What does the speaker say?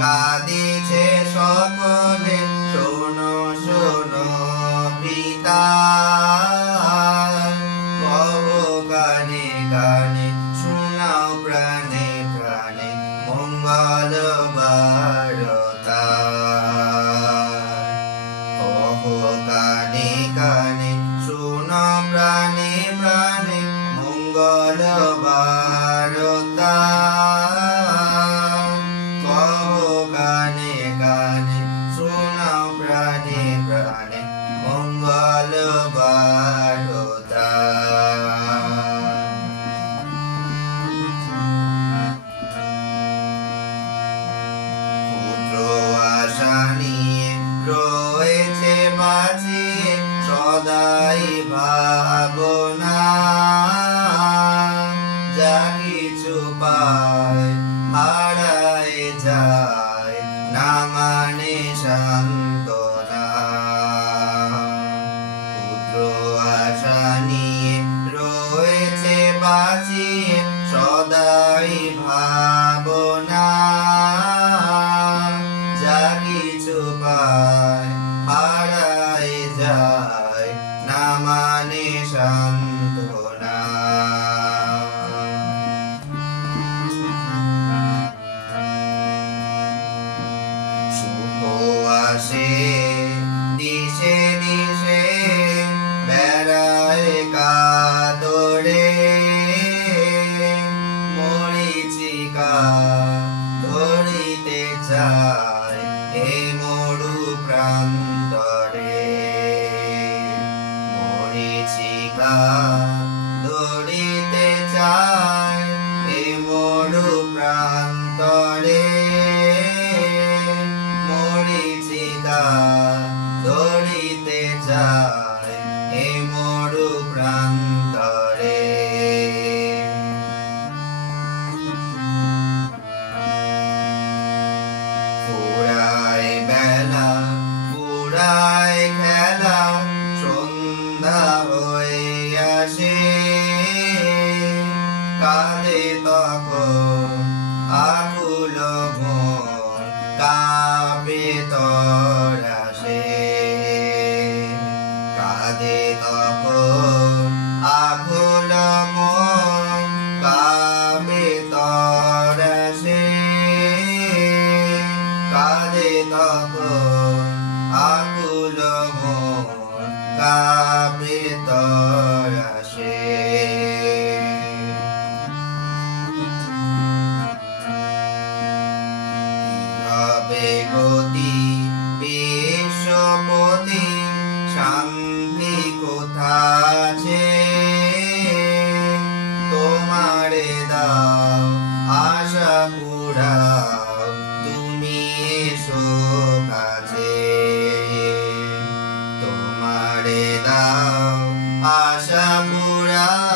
কাঁদিছে সকলে শোনো শোনো পিতা কহো কানে কানে শোনাও প্রাণে প্রাণে মঙ্গল বারতা কহো কানে কানে শোনো প্রাণে প্রাণে মঙ্গল বারতা কহো কানে কানে শোনাও প্রাণে প্রাণে মঙ্গল বারতা পুত্র আশা নিয়ে রয়েছে বাঁচিয়ে সদাই ভাবনা যা কিছু পায় হারায় যায় না মানে সান্ত্বনা পুত্র আশা নিয়ে রয়েছে বাঁচিয়ে সদাই ভাবনা যা কিছু পায় হারায় যায় না মানে সান্ত্বনা সুখ আসে দিশে দিশে বেড়ায় কাদরে মরিচিকা ধরিতে চায় এ মরু প্রান্তরে মরিচিকা ধরিতে চায় এ মরু প্রান্তরে মরিচিকা ধরিতে চায় এ মরু প্রান্তরে ফুরায় বেলা ফুরায় খেলা সন্ধ্যা হয়ে আসে কাঁদে তখন আকুল মন কাঁপে তরাসে কাঁদে তখন আকুল মন কাঁপে তরাসে কাঁদে তখন আকুল মন কাঁপে তরাসে হবে গতি বিশ্বপতি শান্তি কোথাছে তোমারে দাও আশা পুরাও তুমি এসো কাছে তোমারে দাও আশা পুরাও